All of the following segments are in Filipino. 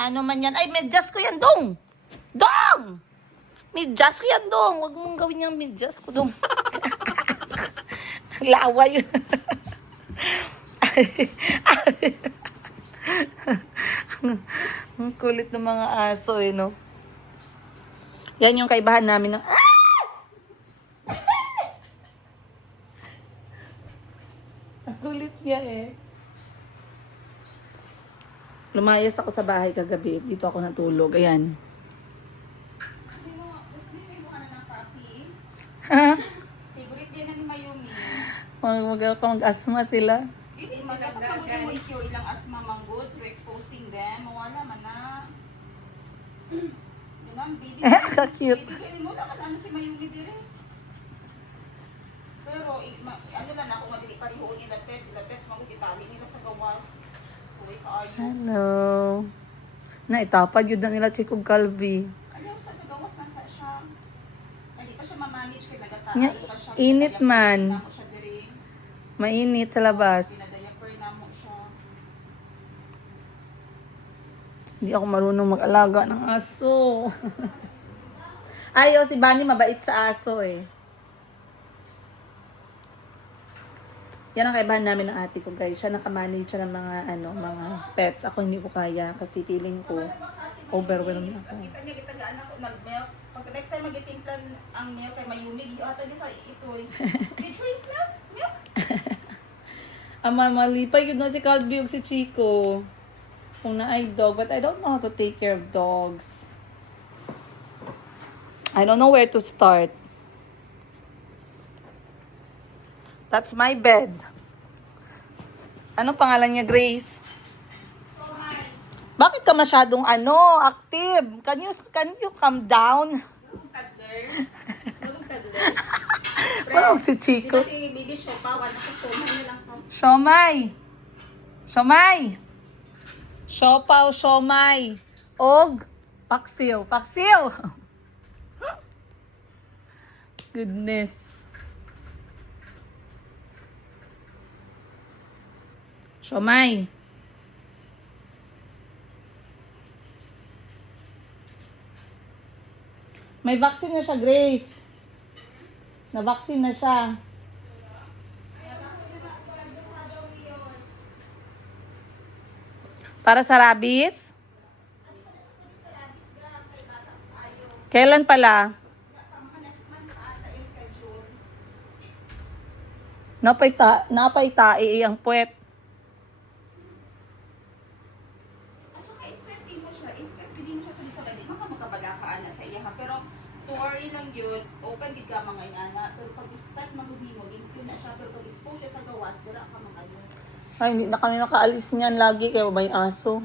Ano man yan? Ay, medyas ko yan, Dong! Dong! Medyas ko yan, Dong! Huwag mong gawin yung medyas ko, Dong. Lawa yun. Ang kulit ng mga aso, eh, no? Yan yung kaibahan namin ng... Ang kulit niya, eh. Lumayas ako sa bahay kagabi. Dito ako natulog. Ayan. Ha? Favorite din ni Mayumi. Mag-asma sila. Hindi man dapat pagod mo i-cure ilang asthma manggod through exposing them. Mawala man na. Ganun, baby. Cute. Baby, mo naman ano si Mayumi dire. Pero ano na ako nga dili parihoon nila pets. Sila pets manggod itali nila sa gawas. Uy, kaayo. Hello. Naitapad yun na nila Chikog Calvi. Ayaw sa gawas nasa siya. Hindi pa siya ma-manage kay nagataay Nya, pa siya. init man. Namo siya dire. Mainit sa labas. Pinadayaper namo siya. Hindi ako marunong mag-alaga ng aso. Ayaw, si Bunny mabait sa aso eh. Yan ang kaibahan namin ng ate ko, guys. Siya nakamanage siya ng mga mga pets. Ako hindi ko kaya kasi feeling ko overwhelmed ako. Kita niya gitagaan ako nag-milk. Pag next time magitimplan ang milk kay Mayumi, di ata niya sa itoy. Did you eat milk? Milk? Malipay yun na si Calvi ug si Chico. Kung na ay dog, but I don't know how to take care of dogs. I don't know where to start. That's my bed. Ano pangalan niya, Grace? Bakit ka masyadong active? Can you calm down? Toddler. Toddler. Wow, si Chico. Di ba si Baby Shopa, wala ko showman na lang ko. Siomay. Siomay. Siopaw, siomay. Og paksiw. Paksiw. Goodness. Siomay. May vaccine na siya, Grace. Na-vaccine na siya. Para sa rabies? Kailan pala? Napay tae ang puwet. So, kahit pwede mo siya, pwede mo siya sa bisa pwede, makabagakaaan na sa iya ha. Pero, tuwari lang yun, open gid ka mga inana. Pero pag start magudi mo, limpyo na siya. Pero pag expose siya sa gawas, dira ka mga yun. Ay, hindi na kami makaalis niyan lagi kaya may aso.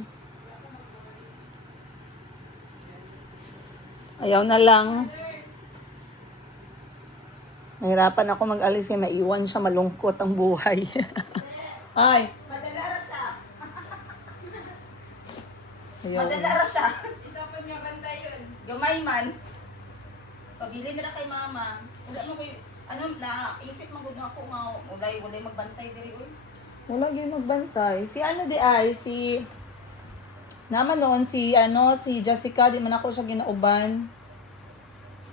Ayaw na lang. Nahirapan ako mag-alis kaya maiwan siya, malungkot ang buhay. Ay. Madalara siya. Ayaw. Madalara siya. Isa pa niya bantay yun. Gamay man. Pabili nila kay mama. Wala mo koy naisip mo gud ako nga wala magbantay diri oy. Wala yun magbantay. Si naman noon si Jessica, di man ako siya ginauban.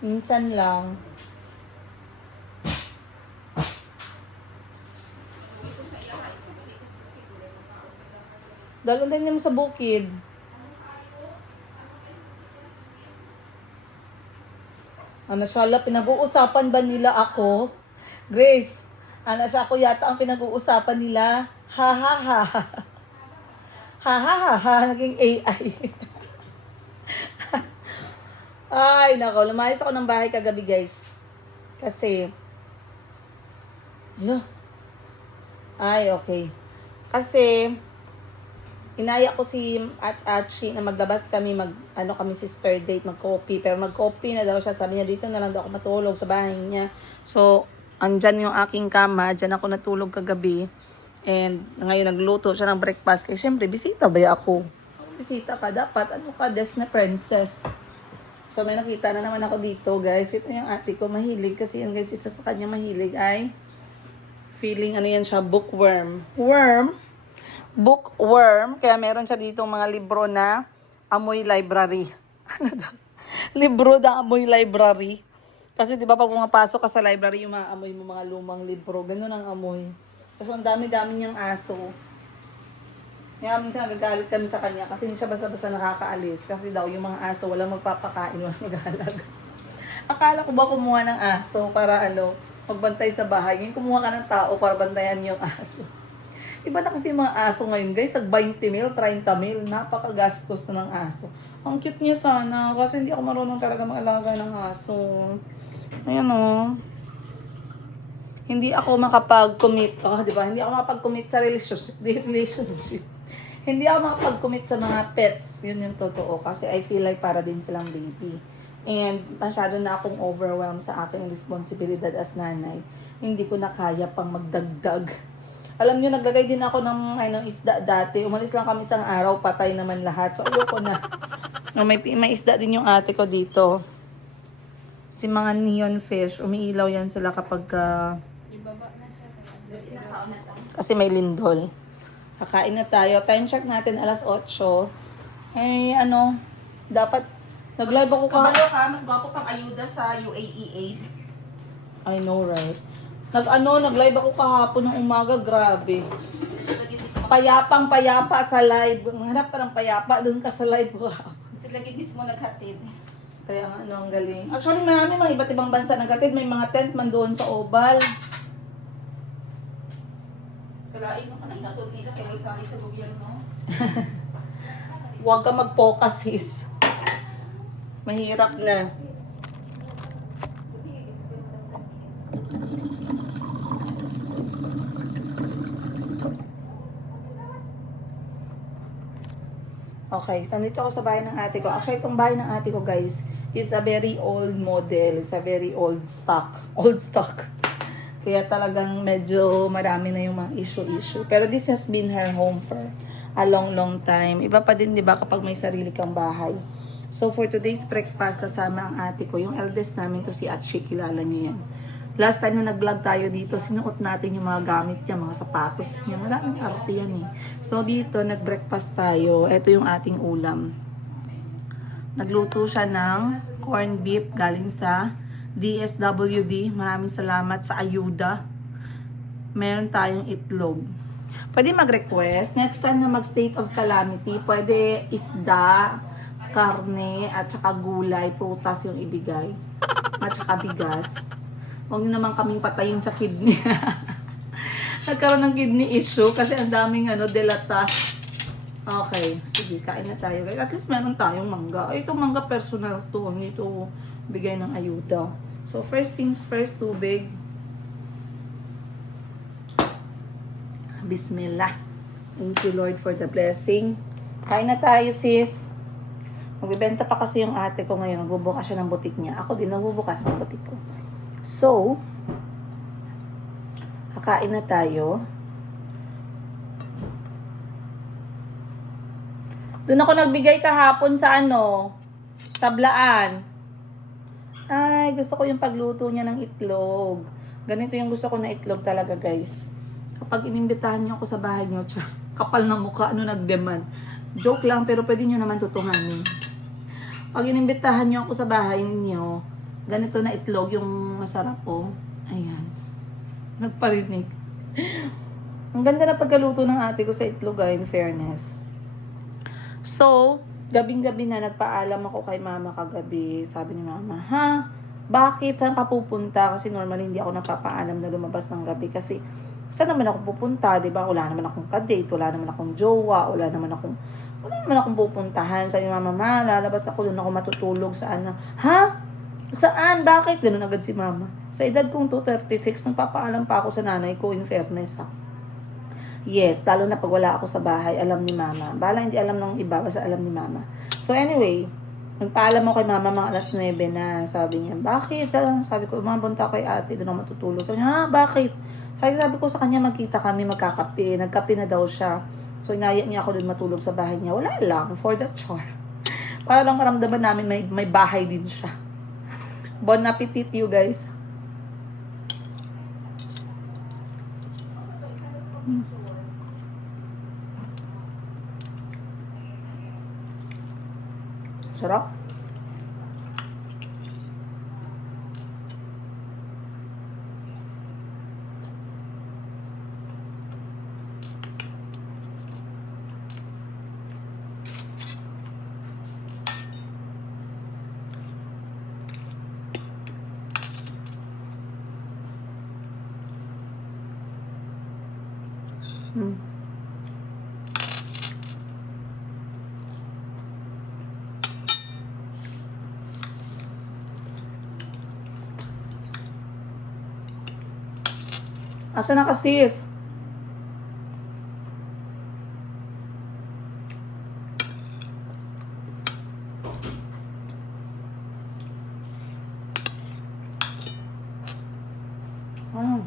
Minsan lang. Dalon din mo sa bukid. Siya, pinag-uusapan ba nila ako? Grace, siya ako yata ang pinag-uusapan nila. Ha ha ha. Ha ha ha ha. Naging AI. Ay, nako. Lumayas ako ng bahay kagabi, guys. Kasi, ay, okay. Kasi, inaya ko si Achi na maglabas kami, kami sister date, mag-coffee. Pero mag-coffee na daw siya. Sabi niya, dito na lang daw ako matulog sa bahay niya. So, andyan yung aking kama. Diyan ako natulog kagabi. And ngayon nagluto siya ng breakfast. Kasi syempre, bisita ba ako? Bisita ka, dapat. Ano ka, Disney princess. So, may nakita na naman ako dito, guys. Ito yung ate ko, mahilig. Kasi yun, guys, isa sa kanya mahilig ay feeling, yan siya, bookworm. Bookworm. Kaya meron siya dito mga libro na amoy library. Ano daw? Libro na amoy library. Kasi di ba pag pumapasok ka sa library, yung mga amoy mo mga lumang libro. Ganun ang amoy. Kasi ang dami-dami niyang aso. Kaya minsan nagagalit kami sa kanya kasi hindi siya basta-basta nakakaalis. Kasi daw yung mga aso walang magpapakain, walang mag-aalaga. Akala ko ba kumuha ng aso para magbantay sa bahay. Ngayon kumuha ka ng tao para bantayan yung aso. Iba na kasi yung mga aso ngayon, guys. Tag 20 mil, 30 mil. Napakagastos na ng aso. Ang cute niya sana. Kasi hindi ako marunong talaga mag-alaga ng aso. Ayan o. Hindi ako makapag-commit. Oh, di ba? Hindi ako makapag-commit sa relationship. Hindi ako makapag-commit sa mga pets. Yun yung totoo. Kasi I feel like para din silang baby. And masyado na akong overwhelmed sa aking responsibilidad as nanay. Hindi ko na kaya pang magdagdag. Alam niyo, naglagay din ako ng isda dati. Umalis lang kami isang araw, patay naman lahat. So, ayoko na. No, may isda din yung ate ko dito. Si mga neon fish, umiilaw yan sila kapag kasi may lindol. Kakain na tayo. Time check natin, alas 8. Eh, dapat, nag-live ako Kabalo ka, mas gwapo pang ayuda sa UAE aid. I know, right? Nag-live ako kahapon ng umaga, grabe. Payapang-payapa sa live. Hanap pa ng payapa, doon ka sa live ko. Sila gid mismo naghatid. Kaya nga, ang galing. Actually, marami mga iba't ibang bansa naghatid. May mga tent man doon sa Oval. Kalain mo ka na inatod nila kaya may sakit sa gobyerno. Huwag ka mag-focus, sis. Mahirap na. Okay, so nandito ako sa bahay ng ate ko. Actually, itong bahay ng ate ko, guys, is a very old model. It's a very old stock. Old stock. Kaya talagang medyo marami na yung mga issue. Pero this has been her home for a long time. Iba pa din, di ba, kapag may sarili kang bahay. So, for today's breakfast, kasama ang ate ko, yung eldest namin to si Atchi, kilala niyo yan. Last time na nag-vlog tayo dito, sinuot natin yung mga gamit niya, mga sapatos niya. Maraming arte yan eh. So dito, nag-breakfast tayo. Ito yung ating ulam. Nagluto siya ng corned beef galing sa DSWD. Maraming salamat sa ayuda. Meron tayong itlog. Pwede mag-request. Next time na mag-state of calamity, pwede isda, karne, at saka gulay, prutas yung ibigay. At saka bigas. Huwag nyo naman kaming patayin sa kidney. Nagkaroon ng kidney issue kasi ang daming delata. Okay, sige, kain na tayo. At least meron tayong mangga. Ay, itong mangga personal to. Hindi to bigay ng ayuda. So, first things first, tubig. Bismillah. Thank you, Lord, for the blessing. Kain na tayo, sis. Magbibenta pa kasi yung ate ko ngayon. Nagbubukas siya ng butik niya. Ako din nagbubukas ng butik ko. So, kakain na tayo. Doon ako nagbigay kahapon sa tablaan. Ay, gusto ko yung pagluto niya ng itlog. Ganito yung gusto ko na itlog talaga, guys. Kapag inimbitahan niyo ako sa bahay niyo, kapal na mukha, nag-demand. Joke lang, pero pwede niyo naman tutuhanin. Pag inimbitahan niyo ako sa bahay niyo, ganito na itlog, yung masarap po. Ayan. Nagparinig. Ang ganda na pagkaluto ng ate ko sa itlog, in fairness. So, gabing-gabi na nagpaalam ako kay mama kagabi. Sabi ni mama, ha? Bakit? Saan ka pupunta? Kasi normally hindi ako napapaalam na lumabas ng gabi. Kasi, saan naman ako pupunta? Diba? Wala naman akong kadate, wala naman akong jowa, wala naman akong pupuntahan. Sabi ni mama, lalabas ako, doon ako matutulog saan na. Ha? Saan? Bakit? Ganun agad si mama. Sa edad kong 236, nung papaalam pa ako sa nanay ko, in fairness ha. Yes, lalo na pag wala ako sa bahay, alam ni mama. Bala hindi alam ng iba, basta alam ni mama. So anyway, nagpaalam ako kay mama mga alas 9 na. Sabi niya, bakit? Sabi ko, umabunta kay ate, doon ako matutulog. Sabi niya, ha, bakit? Sabi ko sa kanya, magkita kami, magkakape. Nagkape na daw siya. So inaya niya ako doon matulog sa bahay niya. Wala lang, for the chore. Para lang maramdaman namin may bahay din siya. Bon appetit you guys. Hmm. Sarap. Hmm. Asa na ka sis? Ah.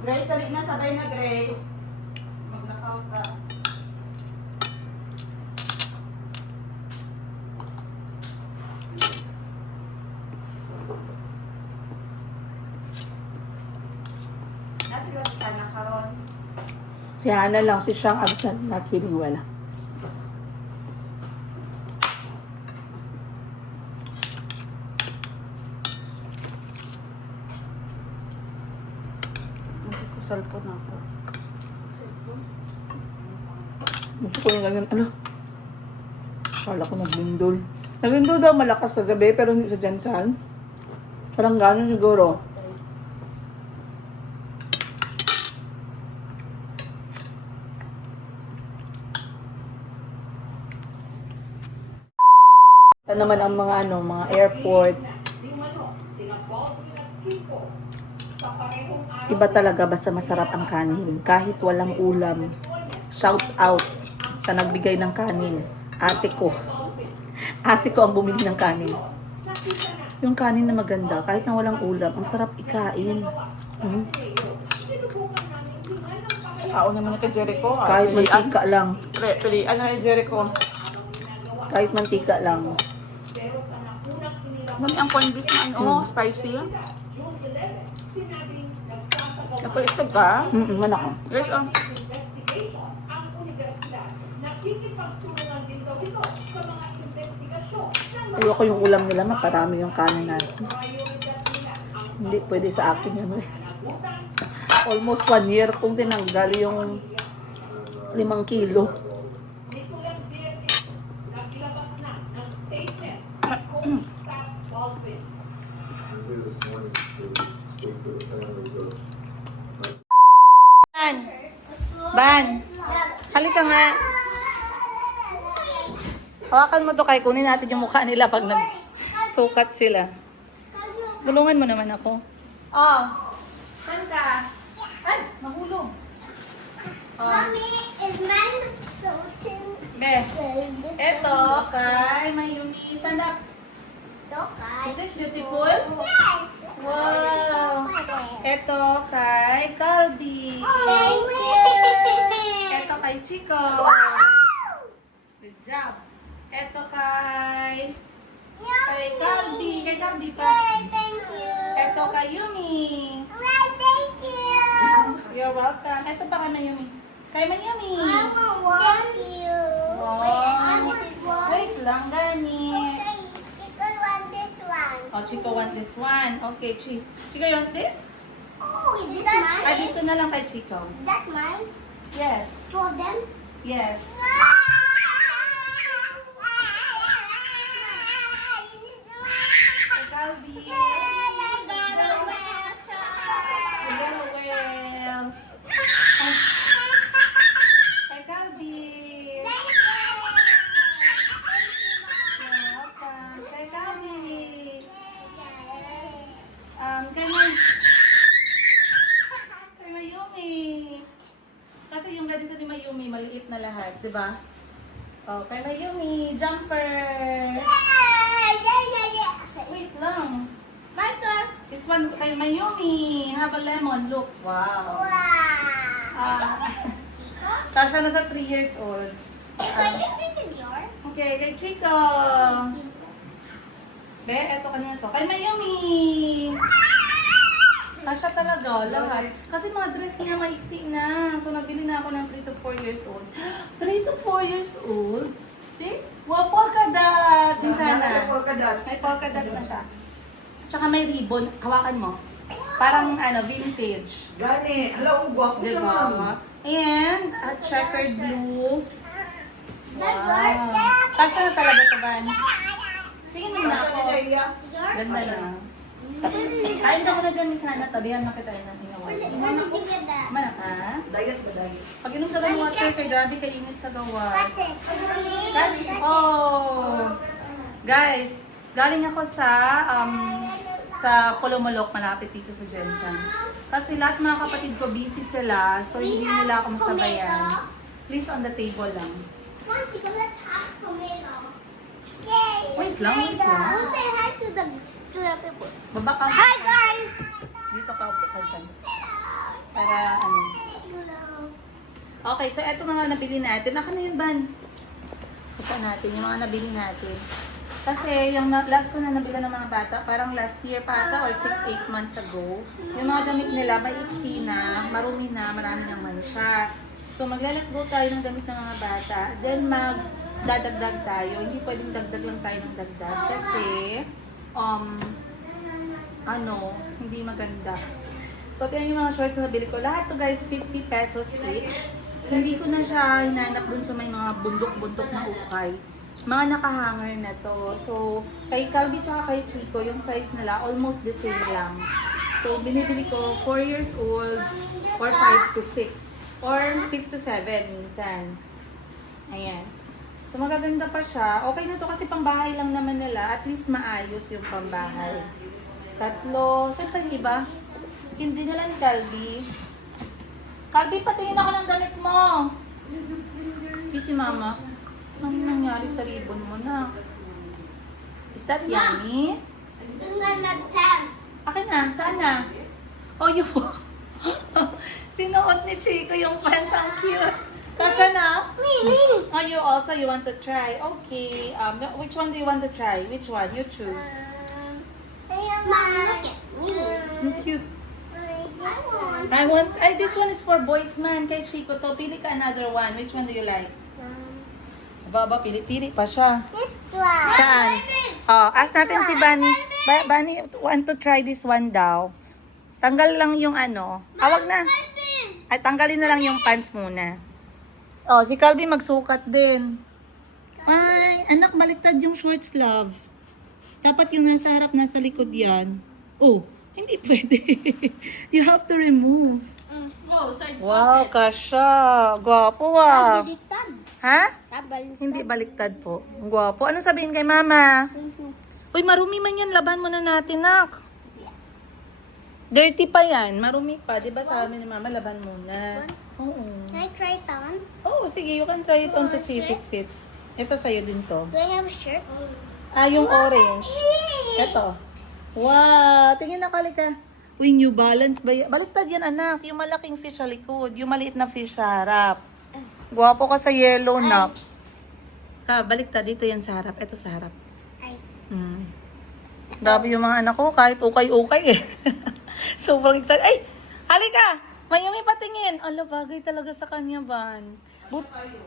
Grace, dali na. Sabay na, Grace. Mag-knockout ka. Nasila sa sana karon. Si Hana lang, si Siyang absent, not feeling well. Salpon ako. Gusto ko yung ganyan, ano? Kala ko nagbindol. Nagbindol daw malakas kagabi, pero hindi sa Jansan. Parang gano'n siguro. Ito naman ang mga ano, mga airport. Iba talaga basta masarap ang kanin. Kahit walang ulam. Shout out sa nagbigay ng kanin. Ate ko. Ate ko ang bumili ng kanin. Yung kanin na maganda, kahit na walang ulam, ang sarap ikain. Hmm. Tao naman kay Jericho. Kahit mantika lang. Pilian na kay Jericho. Kahit mantika lang. Mami, ang corned beef na ano, spicy. Napaitag ka? Manak ko. Yes, Ayoko yung ulam nila, maparami yung kanin natin. Hindi pwede sa akin yun. Almost 1 year kung tinanggal yung 5 kilo. Ban! Halika nga. Hawakan mo to kay kunin natin yung mukha nila pag nagsukat sila. Tulungan mo naman ako. Oh. Saan ka? Ay, mahulog. Oh. Mommy, is mine floating? Be. Eto kay Mayumi. Stand up. Is this beautiful? Yes. Wow. Eto kay Calby. Thank you. Eto kay Chico. Good job. Eto kay Calby. Kay Calby pa. Thank you. Eto kay Yumi. Thank you. You're welcome. Eto pa kay Mayumi. Kay Mayumi. I will want you. Wow. Wait, I would want. Wait lang, Gani. Okay, because want this one. Oh, Chico want this one. Okay, Chico, you want this? Oh, is that mine? Ah, dito na lang kay Chico. That's mine. Yes. Two of them. Yes. Kay Calby. You got a whale. Kay Calby. Welcome. Kay Calby. Kay Mayumi. Kasi yung ganito ni Mayumi, maliit na lahat, di ba? Oh, kay Mayumi, jumper. Wait lang. My turn. This one kay Mayumi. Have a lemon. Look. Wow. Wow. Tasha na sa 3 years old. I think this is yours. Okay, kay Chico. Be, eto kanina to. Kay Mayumi. Kasya talaga, lahat. Kasi mga dress niya maiksi na. So, nagbili na ako ng 3 to 4 years old. 3 to 4 years old? Eh? Wow, polka dot! Yung sana. May polka dot na siya. Tsaka may ribbon. Hawakan mo. Parang vintage. Gani, hala, ugwa ko siya, ma'am. Diba? And, a checkered blue. Wow. Kasya na talaga ito, Van. Tingin mo na ako. Ganda na. Kain ka muna dyan, Miss Hannah. Tabihan na kita ng inawan. Where did you get that? Mana ka? Dagat ba, dagat? Pag inom ka ng water, kay grabe kainit sa gawa. That's it. Oh! Guys, galing ako sa Kolomolok, malapit dito sa Jensen. Kasi lahat mga kapatid ko busy sila, so hindi nila ako masabayan. Please on the table lang. Let's have tomato. Wait lang, wait lang. Say hi to the people. Baba ka. Hi guys. Dito ka upo ka dyan. Para ano. Okay, so eto mga nabili natin. Naka na yun, Ban? Kita natin yung mga nabili natin. Kasi yung last ko na nabila ng mga bata, parang last year pa ata or 6-8 months ago, yung mga damit nila may iksi na, marumi na, marami ng mansya. So maglalat go tayo ng damit ng mga bata, then magdadagdag tayo. Hindi pwedeng dagdag lang tayo ng dagdag kasi hindi maganda. So tingnan yung mga shorts na nabili ko. Lahat to guys, 50 pesos each. Hindi ko na siya hinanap dun sa may mga bundok-bundok na ukay. Mga nakahanger na to. So, kay Calvi tsaka kay Chico, yung size nila almost the same lang. So, binibili ko 4 years old or 5 to 6 or 6 to 7 minsan. Ayan. So, magaganda pa siya. Okay na to kasi pambahay lang naman nila. At least maayos yung pambahay. 3. Saan pa yung iba? Hindi nila ni Calvi. Calvi, patingin ako ng damit mo. Si Mama. Ano nangyari sa ribbon mo na? Is that yummy? Akin na, saan na? Oh, yun. Sinuot ni Chico yung pants. Ang cute. Kasha na? Oh, you want to try? Okay. Which one do you want to try? Which one? You choose. Mom, look at me. Ang cute. I want. This one is for boys man. Kay Chico to. Pili ka another one. Which one do you like? Baba, pili-pili pa siya. This one. Saan? Oh, ask natin si Bunny. Bunny, want to try this one daw. Tanggal lang yung ano. Awag na. Ay, tanggalin na lang yung pants muna. Oh, si Calvi magsukat din. Ay, anak, baliktad yung shorts, love. Dapat yung nasa harap, nasa likod yan. Oh, hindi pwede. You have to remove. Wow, kasha. Gwapo ah. Baliktad. Ha? Baliktad. Hindi baliktad po. Ang gwapo. Ano sabihin kay mama? Uy, marumi man yan. Laban mo na natin, nak. Dirty pa yan. Marumi pa. Diba sa amin ni mama, laban muna. Oo. Can I try it on? Oo, sige. You can try it on to see if it fits. Ito sa'yo din to. Do I have a shirt? Yung orange. Ito. Wow. Tingin na ka. Uy, New Balance ba yan? Baliktad yan, anak. Yung malaking fish sa likod. Yung maliit na fish sa harap. Gwapo ka sa yellow, nak. Baliktad. Dito yan sa harap. Ito sa harap. Ay. Dami yung mga anak ko, kahit ukay-ukay eh. Sobrang excited. Ay! Halika! Mayumi patingin. Ala, bagay talaga sa kanya, Ban.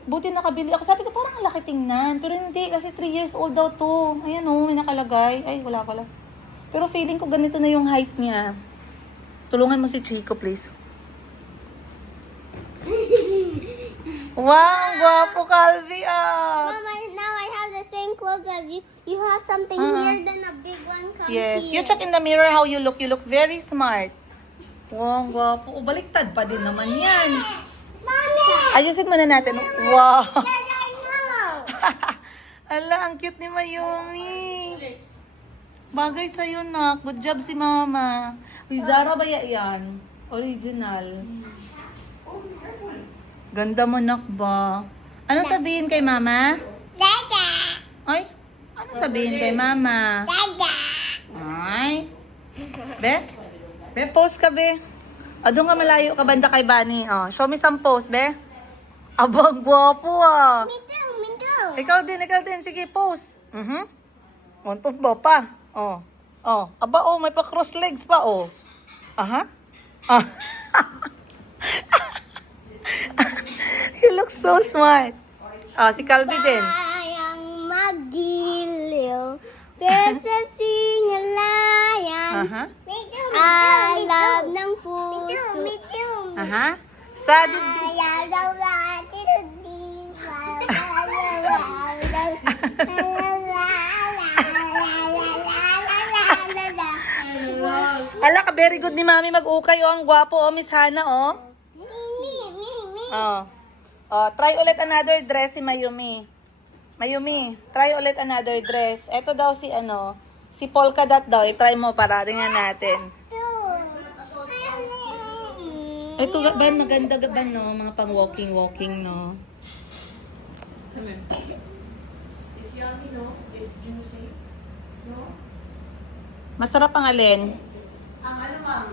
Buti nakabili ako. Sabi ko, parang ang laki tingnan. Pero hindi, kasi 3 years old daw to. Ayan o, may nakalagay. Ay, wala pala. Pero feeling ko ganito na yung height niya. Tulungan mo si Chico, please. Wow, gwapo, Calvi, ah! Mama, now I have the same clothes as you. You have something here, then a big one comes Yes. here. You check in the mirror how you look. You look very smart. Wow, gwapo. Oh, baliktad pa din naman yan. Mommy! Ayusin muna natin. Wow. I know! Ala, ang cute ni Mayumi. Bagay sa'yo, nak. Good job si Mama. Uy, Zara ba yan? Original. Ganda mo, nak ba? Ano sabihin kay Mama? Dada! Ay, ano sabihin kay Mama? Dada! Ay. Be? Be, pose ka, be. Doon ka malayo ka banda kay Bunny. Oh, show me some pose, be. Abang, gwapo ah. Me too! Ikaw din. Sige, pose. Untok ba pa? Oh. Aba, may pa cross legs pa, oh. Aha. Ah. You look so smart. Oh, si Calvi din. Bayang magiliw, pero sa singalayan, Aha. I love ng puso. Aha. Sa Ayaw daw natin Ala ka, very good ni Mami mag-ukay. Oh, ang gwapo, oh, Miss Hana, oh. Oh. Oh, try ulit another dress si Mayumi. Mayumi, try ulit another dress. Ito daw si ano, si polka dot daw. I-try mo para tingnan natin. Ito ba maganda ba no, mga pang walking no. It's yummy, no? It's juicy. No? Masarap ang alin? Ang ano, ma'am?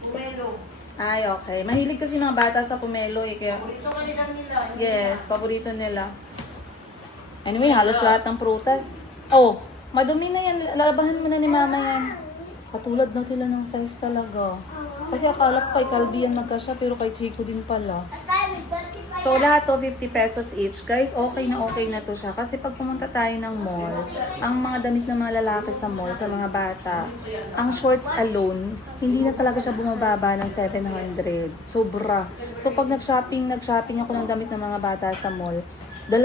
Pomelo. Ay, okay. Mahilig kasi mga bata sa pomelo eh. Kaya, Ito kanila nila. yes, paborito nila. Anyway, halos lahat ng prutas. Oh, madumi na yan. Lalabahan mo na ni Mama yan. Katulad na sila ng size talaga. Kasi akala ko kay Calvi yan magkasya, pero kay Chico din pala. So, lahat to 50 pesos each. Guys, okay na to siya. Kasi pag pumunta tayo ng mall, ang mga damit ng mga lalaki sa mall, sa mga bata, ang shorts alone, hindi na talaga siya bumababa ng 700. Sobra. So, pag nag-shopping ako ng damit ng mga bata sa mall, 2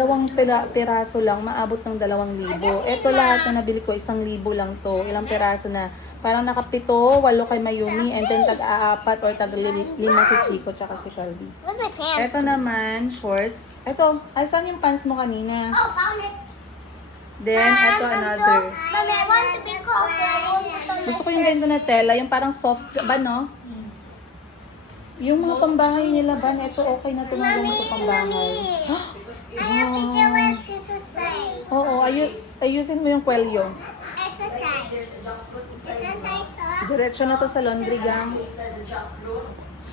piraso lang, maabot ng 2,000. Ito lahat na nabili ko, 1,000 lang to. Ilang piraso na. Parang nakapito, 8 kay Mayumi, and then tag-4 or tag-5 si Chico, tsaka si Calvi. Where's my pants? Ito naman, shorts. Ito, ay saan yung pants mo kanina? Oh, found it. Then, ito another. Mommy, I want to be closer. I don't want to Gusto ko yung ganito na tela, yung parang soft, ba no? Yung mga pambahay nila ba, ito okay na ito mga ganito pambahay. I have to do exercise. Oo, ayusin mo yung kwelyo. Exercise. Exercise. Diretso na to sa laundry gang.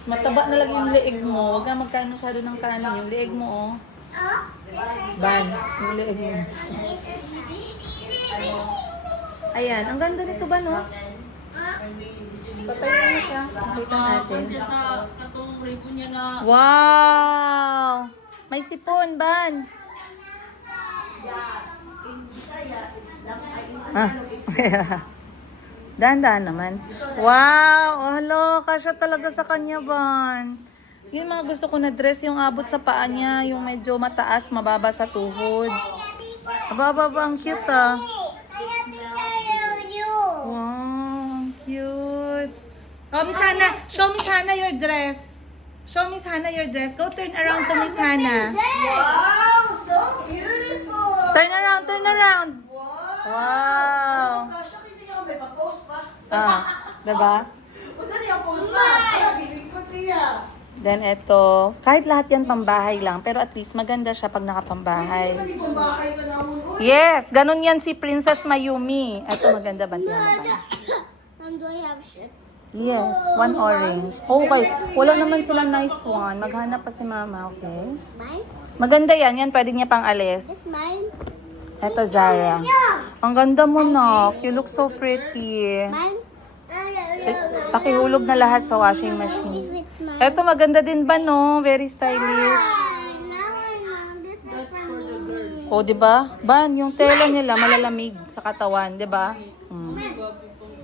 Mataba na lang yung leeg mo. Huwag na magkain masyado ng kanin. Yung leeg mo, oh. Oh, Ban, yung leeg mo. Ayan, ang ganda nito ba, no? Patayin mo siya. Kita natin. Sa katong ribo niya na Wow! May sipon, Ban. Ah. Dahan-dahan naman. Wow! Oh, hello. Kasya talaga sa kanya, Ban. Yung mga gusto ko na dress, yung abot sa paa niya, yung medyo mataas, mababa sa tuhod. Ababa, ang cute, ah. Wow, cute. Oh, Miss Hana, show Miss Hana your dress. Show Miss Hana your dress. Go turn around to Miss Hana. Wow! So beautiful! Turn around, turn around. Wow. Kasha kasi nga, may pa-post pa. Ah, diba? Saan yung post pa? Wala, dilingkod niya. Then ito, kahit lahat yan pambahay lang, pero at least maganda siya pag nakapambahay. Hindi pang bahay ka na mo. Yes, ganun yan si Princess Mayumi. Ito maganda ba? Tingnan mo ba? Mom, do I have shit? Yes, one orange. Okay, wala naman silang nice one. Maghanap pa si Mama, okay? Mine? Maganda yan, yan pwede niya pang alis. This mine? Ito, Zara. Ang ganda mo, Nok. You look so pretty. Mine? Pakihulog na lahat sa washing If machine. it's mine. Ito, maganda din ba, no? Very stylish. Now I know this is from me. O, di ba? Ban, yung tela nila malalamig sa katawan, di ba?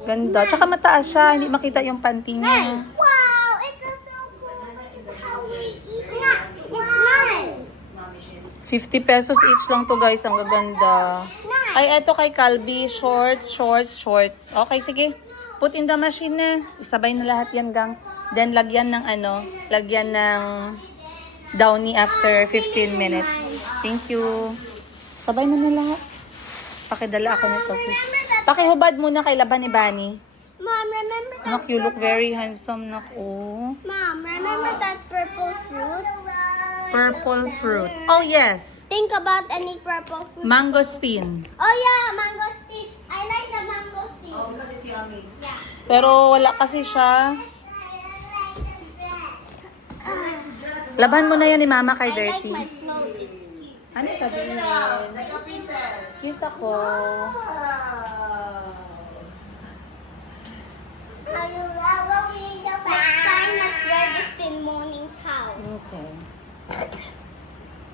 Ganda. Tsaka mataas siya, hindi makita yung panty niya. Wow! It's so cool. How we eat that. It's mine. 50 pesos each lang to, guys. Ang gaganda. Ay, eto kay Calvi. Shorts. Okay, sige. Put in the machine na. Isabay na lahat yan, gang. Then, lagyan ng lagyan ng downy after 15 minutes. Thank you. Sabay mo na lahat. Pakidala ako nito, please. Pakihubad muna kay Laban ni Bani. Mom, remember that? Nak, you look very handsome, nak. Oh. Mom, remember that purple fruit? Purple fruit. Oh, yes. Think about any purple fruit. Mangosteen. Oh yeah, mangosteen. I like the mangosteen. Oh, because it's yummy. Yeah. Pero wala kasi siya. Laban mo na yan ni Mama kay I like Dirty. my clothes. It's cute. Ano sabihin? Like a princess. Kiss ako. Wow. Are you loving the best? Augustine Morning's house. Okay.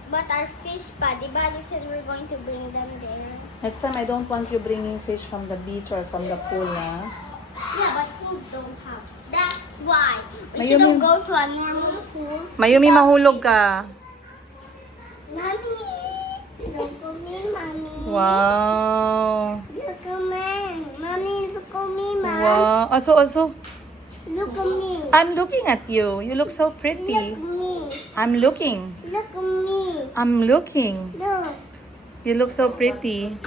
But our fish pa, di ba? You said we're going to bring them there. Next time, I don't want you bringing fish from the beach or from the pool, ha? Yeah, but pools don't have. That's why. We Mayumi- shouldn't go to a normal pool. Mayumi, mahulog ka. Mommy! Look at me, Mommy. Wow. Look at me. Mommy, look at me, Mom. Wow. Aso. Look at me. I'm looking at you. You look so Look pretty. at me. I'm looking. Look at me. I'm looking. Look. You look so pretty.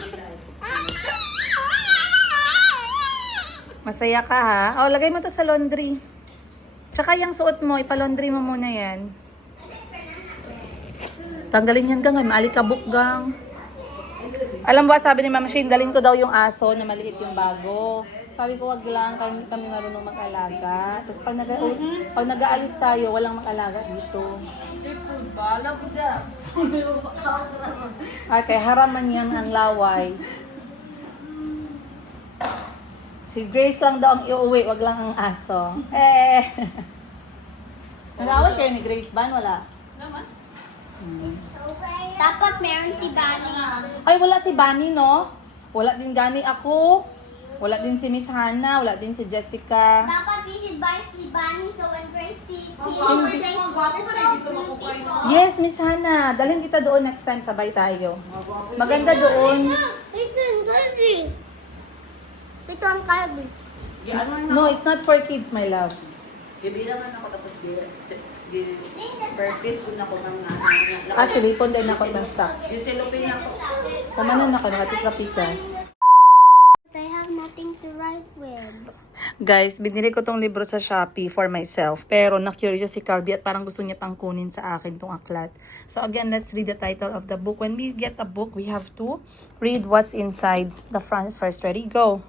Masaya ka, ha? Oh, lagay mo to sa laundry. Tsaka yung suot mo, ipalaundry mo muna yan. Tanggalin yan gang, maalikabok gang. Alam mo ba, sabi ni Mama Shane, dalhin ko daw yung aso na maliit yung bago. Sabi ko, wag lang, kasi hindi kami marunong mag-alaga. Tapos pag nag-aalis tayo, walang mag-alaga dito. Okay, haraman yan ang laway. Si Grace lang daw ang iuwi, wag lang ang aso. Nag-awal kayo ni Grace Ban? Wala? Dapat meron si Bunny. Ay, wala si Bunny, no? Wala din gani ako. Wala din si Miss Hannah. Wala din si Jessica. Dapat we should buy si Bunny so when Grace sees him, Hindi. she's like, so beautiful. Yes, Miss Hannah. Dalhin kita doon next time. Sabay tayo. Maganda doon. Ito ang Calvin. Ito ang Calvin. No, it's not for kids, my love. Ibilangan ako tapos perfect kung ako ng Ah, silipon din ako ng stock. Yung silupin ako. Kumanan ako, nakatikapikas. I have nothing to write with. Guys, binili ko tong libro sa Shopee for myself. Pero na-curious si Calby at parang gusto niya pang kunin sa akin tong aklat. So again, let's read the title of the book. When we get a book, we have to read what's inside the front first. Ready? Go.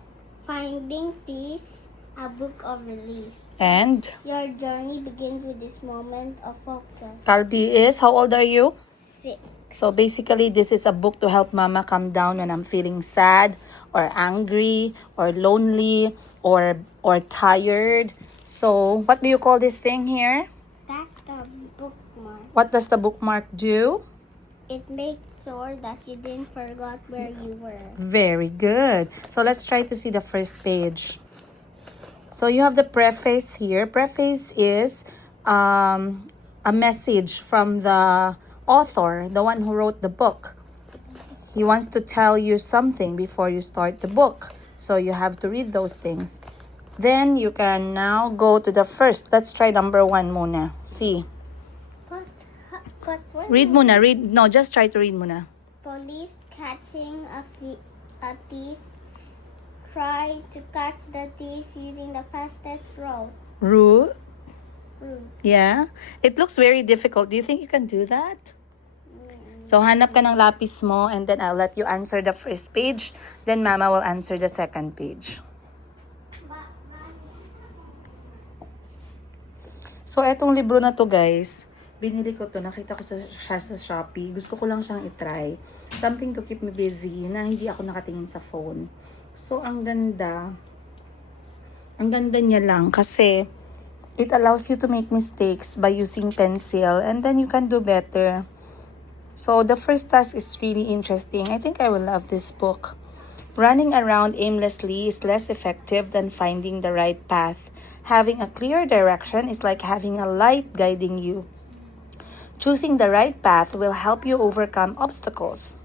Finding Peace, a book of relief. And Your journey begins with this moment of focus. Calby is, how old are you? 6. So basically, this is a book to help mama calm down when I'm feeling sad or angry or lonely or tired. So what do you call this thing here? That's a bookmark. What does the bookmark do? It makes sure that you didn't forget where you were. Very good. So let's try to see the first page. So you have the preface here. Preface is a message from the author, the one who wrote the book. He wants to tell you something before you start the book. So you have to read those things. Then you can now go to the first. Let's try number 1 muna. See. But what? Read muna. Read. No, just try to read muna. Police catching a thief. Try to catch the thief using the fastest route. Root. Route. Yeah. It looks very difficult. Do you think you can do that? So, hanap ka ng lapis mo and then I'll let you answer the first page. Then, Mama will answer the second page. So, etong libro na to, guys. Binili ko to. Nakita ko siya sa Shopee. Gusto ko lang siyang itry. Something to keep me busy na hindi ako nakatingin sa phone. So, ang ganda. Ang ganda niya lang kasi it allows you to make mistakes by using pencil and then you can do better. So the first task is really interesting. I think I will love this book. Running around aimlessly is less effective than finding the right path. Having a clear direction is like having a light guiding you. Choosing the right path will help you overcome obstacles.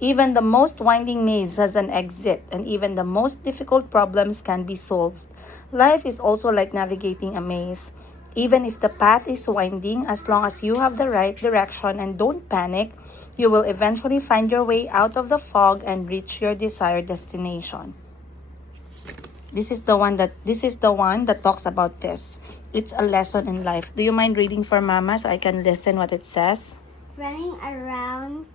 Even the most winding maze has an exit, and even the most difficult problems can be solved. Life is also like navigating a maze. Even if the path is winding, as long as you have the right direction and don't panic, you will eventually find your way out of the fog and reach your desired destination. This is the one that talks about this. It's a lesson in life. Do you mind reading for Mama so I can listen what it says? Running around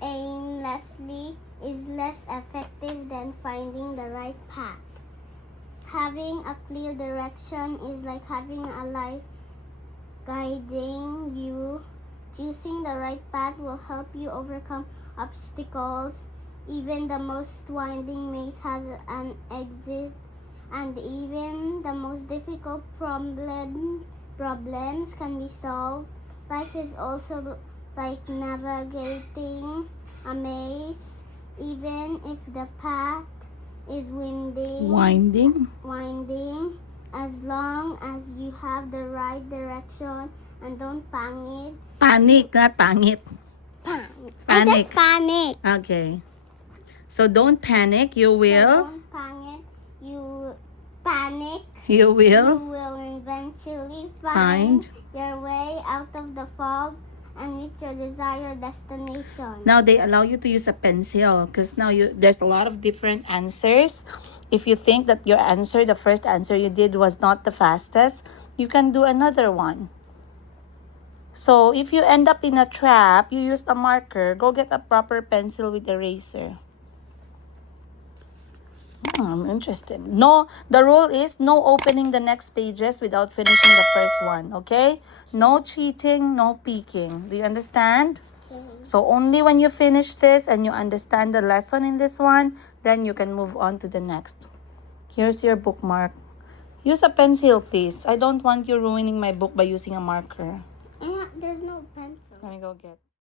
aimlessly is less effective than finding the right path. Having a clear direction is like having a light guiding you. Choosing the right path will help you overcome obstacles. Even the most winding maze has an exit. and even the most difficult problems can be solved. Life is also like navigating a maze, even if the path is Winding. winding, as long as you have the right direction and don't panic. Panic, not pangit. I Panic. said panic. Okay. So don't panic. You So will. don't panic. You panic. You You will will eventually find. find your way out of the fog and reach your desired destination. Now they allow you to use a pencil because now there's a lot of different answers. If you think that your answer, the first answer you did was not the fastest, you can do another one. So if you end up in a trap, you used a marker, go get a proper pencil with eraser. I'm interested. No, the rule is no opening the next pages without finishing the first one, okay? No cheating, no peeking. Do you understand? So only when you finish this and you understand the lesson in this one, then you can move on to the next. Here's your bookmark. Use a pencil, please. I don't want you ruining my book by using a marker. There's no pencil. Let me go get.